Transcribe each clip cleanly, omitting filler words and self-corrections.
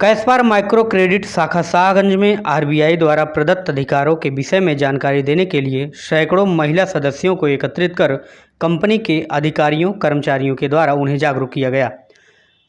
कैशपार micro credit शाखा शाहगंज में RBI द्वारा प्रदत्त अधिकारों के विषय में जानकारी देने के लिए सैकड़ों महिला सदस्यों को एकत्रित कर कंपनी के अधिकारियों कर्मचारियों के द्वारा उन्हें जागरूक किया गया।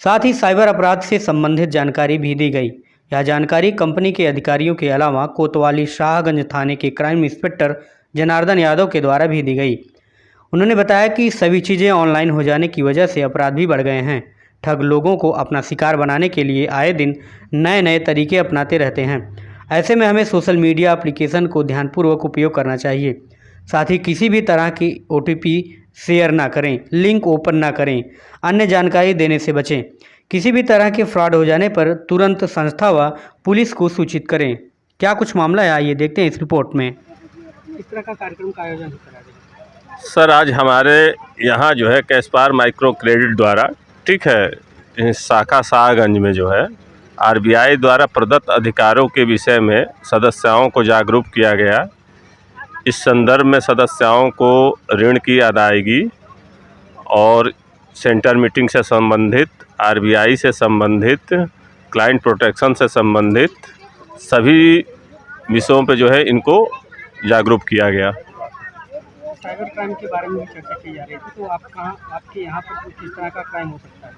साथ ही साइबर अपराध से संबंधित जानकारी भी दी गई। यह जानकारी कंपनी के अधिकारियों के अलावा कोतवाली शाहगंज थाने के क्राइम इंस्पेक्टर जनार्दन यादव के द्वारा भी दी गई। उन्होंने बताया कि सभी चीज़ें ऑनलाइन हो जाने की वजह से अपराध भी बढ़ गए हैं। ठग लोगों को अपना शिकार बनाने के लिए आए दिन नए नए तरीके अपनाते रहते हैं। ऐसे में हमें सोशल मीडिया एप्लीकेशन को ध्यानपूर्वक उपयोग करना चाहिए। साथ ही किसी भी तरह की OTP शेयर ना करें, लिंक ओपन ना करें, अन्य जानकारी देने से बचें। किसी भी तरह के फ्रॉड हो जाने पर तुरंत संस्था व पुलिस को सूचित करें। क्या कुछ मामला है, आइए देखते हैं इस रिपोर्ट में। इस तरह का कार्यक्रम का आयोजन करा गया। सर, आज हमारे यहाँ जो है कैशपार माइक्रो क्रेडिट द्वारा, ठीक है, शाखा शाहगंज में जो है आरबीआई द्वारा प्रदत्त अधिकारों के विषय में सदस्यों को जागरूक किया गया। इस संदर्भ में सदस्यों को ऋण की अदायगी और सेंटर मीटिंग से संबंधित, आरबीआई से संबंधित, क्लाइंट प्रोटेक्शन से संबंधित सभी विषयों पे जो है इनको जागरूक किया गया। साइबर क्राइम के बारे में भी चर्चा की जा रही थी, तो आपके यहाँ पर किस तरह का क्राइम हो सकता है?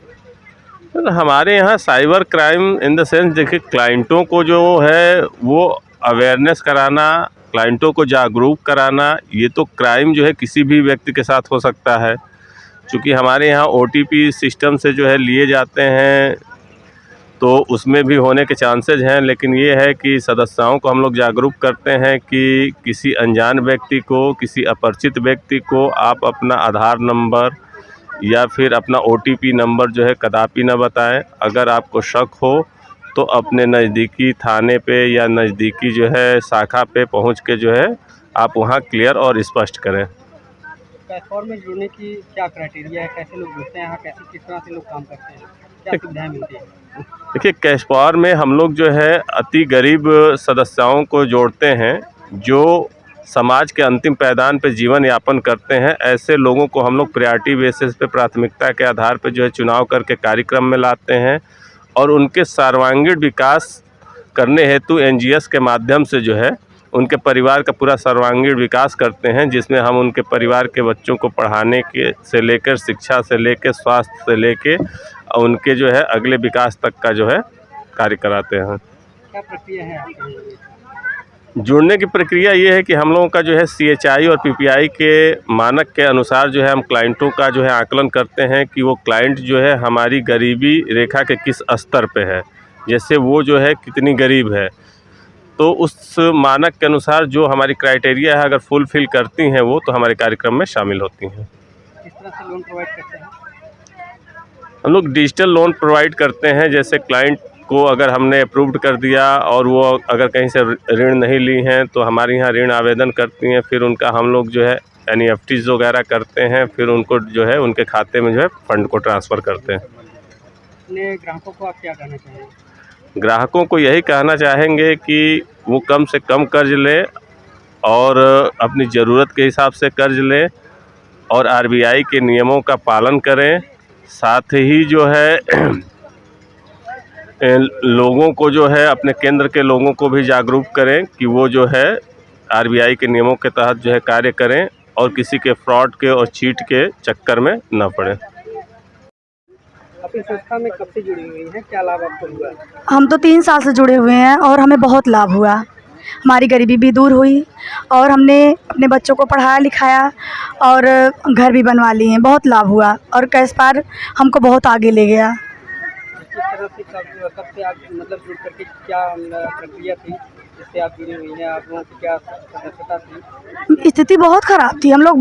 तो हमारे यहाँ cyber crime in the sense, देखिए, क्लाइंटों को जो है वो अवेयरनेस कराना, क्लाइंटों को जागरूक कराना, ये तो क्राइम जो है किसी भी व्यक्ति के साथ हो सकता है। क्योंकि हमारे यहाँ OTP सिस्टम से जो है लिए जाते हैं तो उसमें भी होने के चांसेज हैं। लेकिन ये है कि सदस्यों को हम लोग जागरूक करते हैं कि किसी अनजान व्यक्ति को, किसी अपरिचित व्यक्ति को आप अपना आधार नंबर या फिर अपना OTP नंबर जो है कदापि न बताएं। अगर आपको शक हो तो अपने नज़दीकी थाने पे या नज़दीकी जो है शाखा पे पहुंच के जो है आप वहां क्लियर और स्पष्ट करें। कैशपार में जुड़ने की क्या क्राइटेरिया है? कैसे लोग जुड़ते हैं यहाँ? किस तरह से लोग काम करते हैं? क्या सुविधाएं मिलती है? देखिए, कैशपार में हम लोग जो है अति गरीब सदस्यों को जोड़ते हैं जो समाज के अंतिम पायदान पे जीवन यापन करते हैं। ऐसे लोगों को हम लोग प्रायोरिटी बेसिस पे, प्राथमिकता के आधार पे जो है चुनाव करके कार्यक्रम में लाते हैं और उनके सर्वांगीण विकास करने हेतु NGS के माध्यम से जो है उनके परिवार का पूरा सर्वांगीण विकास करते हैं, जिसमें हम उनके परिवार के बच्चों को पढ़ाने के से लेकर, शिक्षा से लेकर, स्वास्थ्य से लेकर उनके जो है अगले विकास तक का जो है कार्य कराते हैं। क्या प्रक्रिया है आपकी? जुड़ने की प्रक्रिया ये है कि हम लोगों का जो है CHI और PPI के मानक के अनुसार जो है हम क्लाइंटों का जो है आकलन करते हैं कि वो क्लाइंट जो है हमारी गरीबी रेखा के किस स्तर पे है, जैसे वो जो है कितनी गरीब है, तो उस मानक के अनुसार जो हमारी क्राइटेरिया है अगर फुलफिल करती हैं वो, तो हमारे कार्यक्रम में शामिल होती हैं। किस तरह से लोन प्रोवाइड करते हैं? हम लोग डिजिटल लोन प्रोवाइड करते हैं। जैसे क्लाइंट को अगर हमने अप्रूव्ड कर दिया और वो अगर कहीं से ऋण नहीं ली हैं तो हमारे यहाँ ऋण आवेदन करती हैं, फिर उनका हम लोग जो है NEFTs वगैरह करते हैं, फिर उनको जो है उनके खाते में जो है फंड को ट्रांसफ़र करते हैं। अपने ग्राहकों को आप क्या कहना चाहेंगे? ग्राहकों को यही कहना चाहेंगे कि वो कम से कम कर्ज लें और अपनी ज़रूरत के हिसाब से कर्ज लें और RBI के नियमों का पालन करें। साथ ही जो है लोगों को जो है, अपने केंद्र के लोगों को भी जागरूक करें कि वो जो है RBI के नियमों के तहत जो है कार्य करें और किसी के फ्रॉड के और चीट के चक्कर में न पड़े। अपनी संस्था में कब से जुड़ी हुई हैं? क्या लाभ आपको हुआ? हम तो 3 साल से जुड़े हुए हैं और हमें बहुत लाभ हुआ। हमारी गरीबी भी दूर हुई और हमने अपने बच्चों को पढ़ाया लिखाया और घर भी बनवा लिए हैं। बहुत लाभ हुआ और कैशपार हमको बहुत आगे ले गया। किस तरह से कब से आप मतलब जुड़ करके क्या प्रक्रिया थी जिससे आप जुड़ी हुई हैं? आप लोगों की क्या सदस्यता थी? स्थिति बहुत ख़राब थी। हम लोग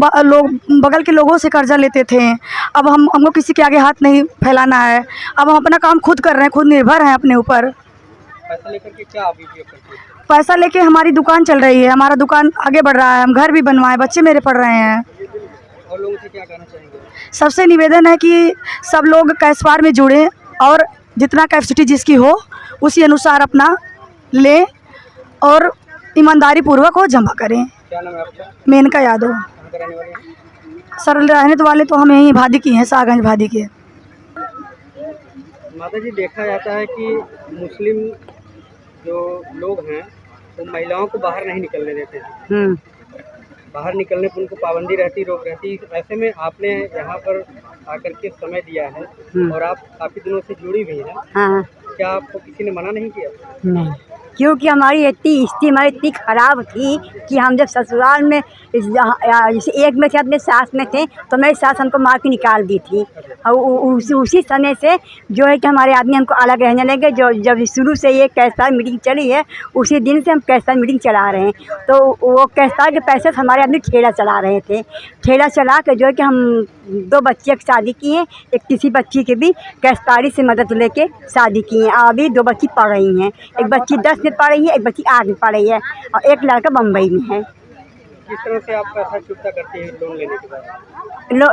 बगल के लोगों से कर्जा लेते थे। अब हमको किसी के आगे हाथ नहीं फैलाना है। अब हम अपना काम खुद कर रहे हैं, खुद निर्भर हैं अपने ऊपर। पैसा लेकर के क्या आप उपयोग करते हैं? पैसा लेके हमारी दुकान चल रही है, हमारा दुकान आगे बढ़ रहा है, हम घर भी बनवाए, बच्चे मेरे पढ़ रहे हैं। और लोगों से क्या कहना चाहेंगे? सबसे निवेदन है कि सब लोग कैशपार में जुड़ें और जितना कैपेसिटी जिसकी हो उसी अनुसार अपना लें और ईमानदारी पूर्वक हो जमा करें। क्या नाम है आपका? मेनका यादव। कहाँ के रहने वाले हैं? सर, रहने तो वाले तो हम यहीं भादी की हैं, शाहगंज भादी के। माता जी, देखा जाता है कि मुस्लिम जो लोग हैं वो महिलाओं को बाहर नहीं निकलने देते हैं। बाहर निकलने पर उनको पाबंदी रहती, रोक रहती। ऐसे में आपने यहाँ पर आकर के समय दिया है और आप काफ़ी दिनों से जुड़ी हुई हैं। हाँ। क्या आपको किसी ने मना नहीं किया? नहीं, क्योंकि हमारी इतनी स्थिति हमारी इतनी ख़राब थी कि हम जब ससुराल में जैसे एक में थे, अपने सास में थे, तो मेरी सास हमको मार के निकाल दी थी। और उसी समय से जो है कि हमारे आदमी हमको अलग रहने लगे। जो जब शुरू से ये कैशपार मीटिंग चली है, उसी दिन से हम कैशपार मीटिंग चला रहे हैं। तो वो कैशपार के पैसे से हमारे आदमी ठेला चला रहे थे। ठेला चला के जो है कि हम 2 बच्चे की शादी की हैं, एक किसी बच्ची की भी कैशपारी से मदद लेके शादी की हैं। और अभी 2 बच्ची पढ़ रही हैं, एक बच्ची 10 में पढ़ रही है, एक बच्ची 8 में पढ़ रही है और एक लड़का बम्बई में है। किस तरह से आप पैसा चुकता करते हैं लोन लेने के बाद?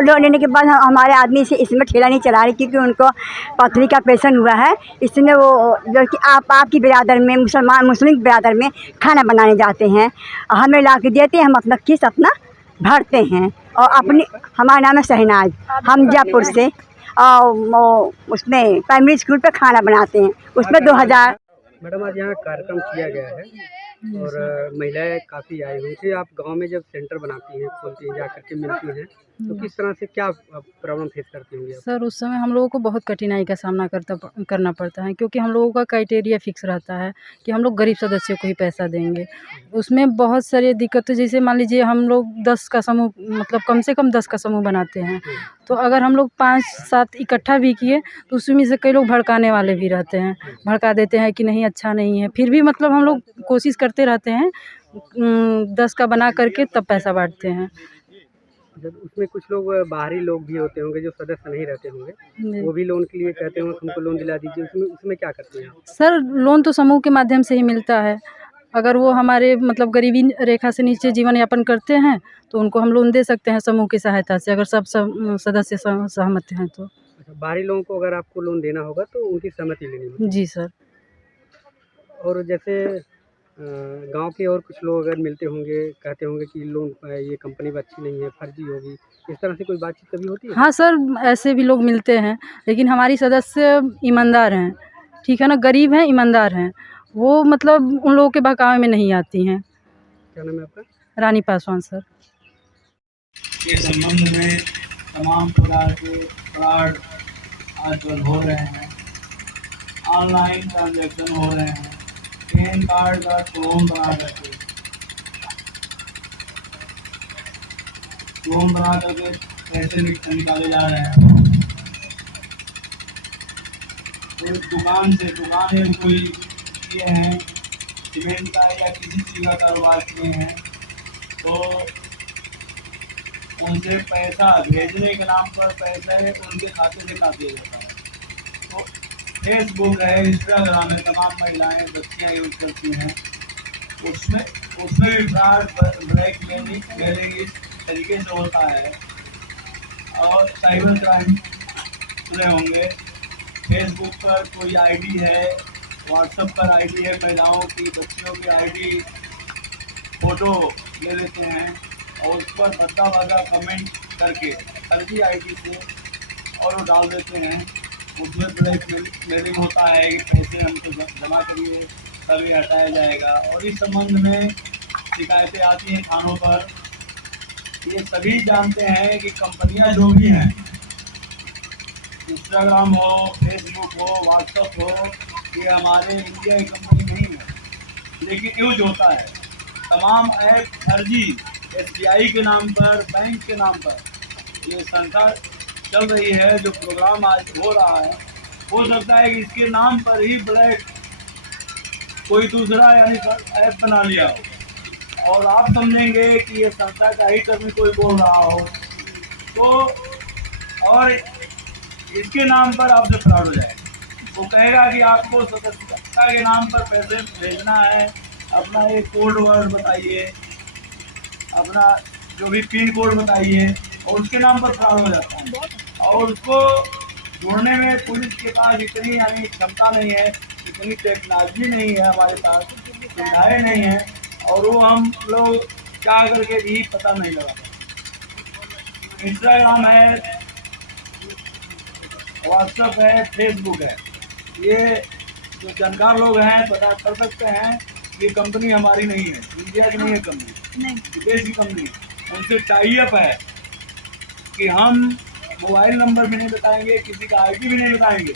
लोन लेने के बाद हमारे आदमी से इसमें ठेला नहीं चला रही, क्योंकि उनको पथरी का ऑपरेशन हुआ है। इसमें वो जो कि आपकी बिरादर में मुस्लिम बिरादर में खाना बनाने जाते हैं, हमें ला के देते हैं, हम अपना किस्त अपना भरते हैं। और अपनी हमारा नाम है शहनाज, हम जयपुर से, और उसमें प्राइमरी स्कूल पे खाना बनाते हैं, उसमें 2000। मैडम, आज यहाँ कार्यक्रम किया गया है और महिलाएं काफ़ी आई हुई थी। आप गांव में जब सेंटर बनाती हैं, खोलती हैं, जा करके मिलती हैं, तो किस तरह से क्या प्रॉब्लम फेस करती होंगी आप? सर, उस समय हम लोगों को बहुत कठिनाई का सामना करना पड़ता है, क्योंकि हम लोगों का क्राइटेरिया फिक्स रहता है कि हम लोग गरीब सदस्यों को ही पैसा देंगे। उसमें बहुत सारी दिक्कतें, जैसे मान लीजिए हम लोग 10 का समूह, मतलब कम से कम 10 का समूह बनाते हैं, तो अगर हम लोग 5-7 इकट्ठा भी किए तो उसमें से कई लोग भड़काने वाले भी रहते हैं, भड़का देते हैं कि नहीं अच्छा नहीं है। फिर भी मतलब हम लोग कोशिश करते रहते हैं 10 का बना करके तब पैसा बांटते हैं। जब उसमें कुछ लोग बाहरी लोग भी होते होंगे जो सदस्य नहीं रहते होंगे, वो भी लोन के लिए कहते होंगे हमको लोन दिला दीजिए, उसमें क्या करते हैं आप? सर, लोन तो समूह के माध्यम से ही मिलता है। अगर वो हमारे मतलब गरीबी रेखा से नीचे जीवन यापन करते हैं तो उनको हम लोन दे सकते हैं समूह की सहायता से, अगर सब सदस्य सहमत हैं तो। अच्छा, बाहरी लोगों को अगर आपको लोन देना होगा तो उनकी सहमति लेनी होगी? जी सर। और जैसे गांव के और कुछ लोग अगर मिलते होंगे, कहते होंगे कि लोन ये कंपनी अच्छी नहीं है, फर्जी होगी, इस तरह से कोई बातचीत कभी होती है? हाँ सर, ऐसे भी लोग मिलते हैं, लेकिन हमारी सदस्य ईमानदार हैं, ठीक है ना, गरीब हैं, ईमानदार हैं, वो मतलब उन लोगों के बहकावे में नहीं आती हैं। क्या नाम है आपका? रानी पासवान सर। के संबंध में तमाम प्रकार के फ्रॉड आजकल हो रहे हैं, ऑनलाइन ट्रांजैक्शन हो रहे हैं, पैन कार्ड का क्लोन बना करके पैसे निकाले जा रहे हैं। कोई दुकान है, कोई ये हैं सीमेंट का या किसी चीज़ का कारोबार किए हैं, तो उनसे पैसा भेजने के नाम पर पैसे उनके खाते से काट दिया जाता है। तो फेसबुक है, इंस्टाग्राम है, तमाम महिलाएं बच्चियाँ यूज करती हैं, उसमें भी फ्रॉड ब्लैकमेलिंग इस तरीके से होता है। और साइबर क्राइम सुने होंगे, फेसबुक पर कोई आईडी है, व्हाट्सएप पर आईडी है, महिलाओं की, बच्चियों की आईडी फ़ोटो ले लेते हैं और उस पर भद्दा कमेंट करके फर्जी आईडी से और वो डाल देते हैं। उसमें ब्लैकमेलिंग होता है कि पैसे हमको जमा करिए तभी हटाया जाएगा। और इस संबंध में शिकायतें आती हैं थानों पर। ये सभी जानते हैं कि कंपनियां जो भी हैं, इंस्टाग्राम हो, फेसबुक हो, व्हाट्सएप हो, ये हमारे इंडिया की कंपनी नहीं है, लेकिन यूज होता है। तमाम ऐप फर्जी SBI के नाम पर, बैंक के नाम पर ये संस्था चल रही है। जो प्रोग्राम आज हो रहा है, हो सकता है कि इसके नाम पर ही ब्लैक कोई दूसरा यानी ऐप बना लिया हो और आप समझेंगे कि ये संस्था का ही कर्मी कोई बोल रहा हो, तो और इसके नाम पर आपसे फ्रॉड हो जाएगा। वो कहेगा कि आपको सदस्यता के नाम पर पैसे भेजना है, अपना एक कोड वर्ड बताइए, अपना जो भी पिन कोड बताइए, और उसके नाम पर फ्रॉड हो जाता है। और उसको ढूंढने में पुलिस के पास इतनी यानी क्षमता नहीं है, इतनी टेक्नोलॉजी नहीं है, हमारे पास सुविधाएँ नहीं है, और वो हम लोग क्या करके भी पता नहीं लगा। इंस्टाग्राम है, व्हाट्सएप है, फेसबुक है, ये जो जानकार लोग हैं पता कर सकते हैं ये कंपनी हमारी नहीं है, इंडिया की नहीं है कंपनी, विदेश की कंपनी। उनसे टाई अप है कि हम मोबाइल नंबर भी नहीं बताएंगे, किसी का आईडी भी नहीं बताएंगे,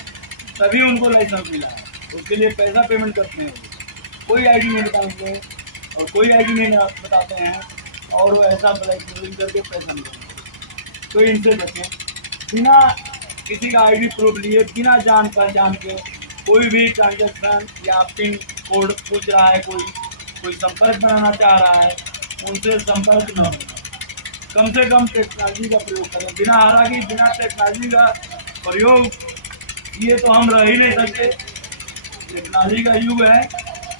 तभी उनको लाइसेंस मिला है। उसके लिए पैसा पेमेंट करते हैं, कोई आईडी नहीं बताएंगे और कोई आईडी नहीं बताते हैं और वो ऐसा ब्लैकमेलिंग करके पैसा निकालते। तो इनसे बचें, बिना किसी का आईडी प्रूफ लिए, बिना जान पहचान के कोई भी ट्रांजेक्शन या पिन कोड पूछ रहा है, कोई संपर्क बनाना चाह रहा है, उनसे संपर्क न हो। कम से कम टेक्नोलॉजी का प्रयोग करें, बिना हालांकि बिना टेक्नोलॉजी का प्रयोग किए तो हम रह ही नहीं सकते। टेक्नोलॉजी का युग है,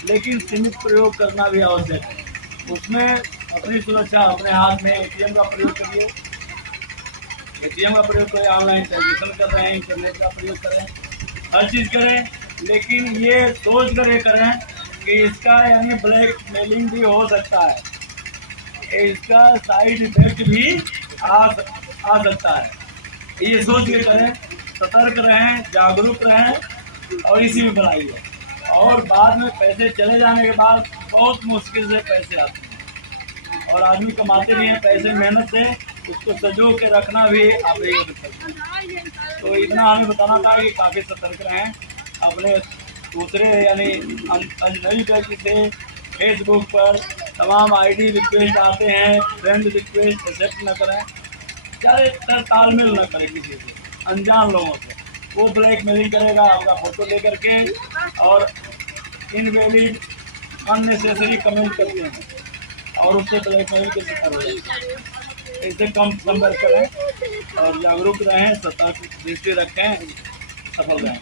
लेकिन सीमित प्रयोग करना भी आवश्यक है। उसमें अपनी सुरक्षा अपने हाथ में। एटीएम का प्रयोग करिए, एटीएम का प्रयोग करें, ऑनलाइन ट्रांजेक्शन कर रहे हैं, इंटरनेट का प्रयोग करें, हर चीज़ करें, लेकिन ये सोच कर ये करें कि इसका यानी ब्लैक मेलिंग भी हो सकता है, इसका साइड इफेक्ट भी आ सकता है। ये सोच के करें, सतर्क रहें, जागरूक रहें और इसी में भलाई है। और बाद में पैसे चले जाने के बाद बहुत मुश्किल से पैसे आते हैं और आदमी कमाते भी हैं पैसे मेहनत से, उसको सजो के रखना भी आप एक। तो इतना हमें बताना था कि काफ़ी सतर्क रहें, अपने दूसरे यानी अजनबी व्यक्ति से फेसबुक पर तमाम आईडी रिक्वेस्ट आते हैं, फ्रेंड रिक्वेस्ट एक्सेप्ट न करें, ज़्यादातर तालमेल न करें किसी से, अनजान लोगों से। वो ब्लैकमेलिंग करेगा आपका फ़ोटो लेकर के और इनवैलिड अननेसेसरी कमेंट करते हैं और उससे ब्लैकमेलिंग के शिकार हो जाते हैं। इससे कम संपर्क करें और जागरूक रहें, सतर्क दृष्टि रखें, सफल रहें।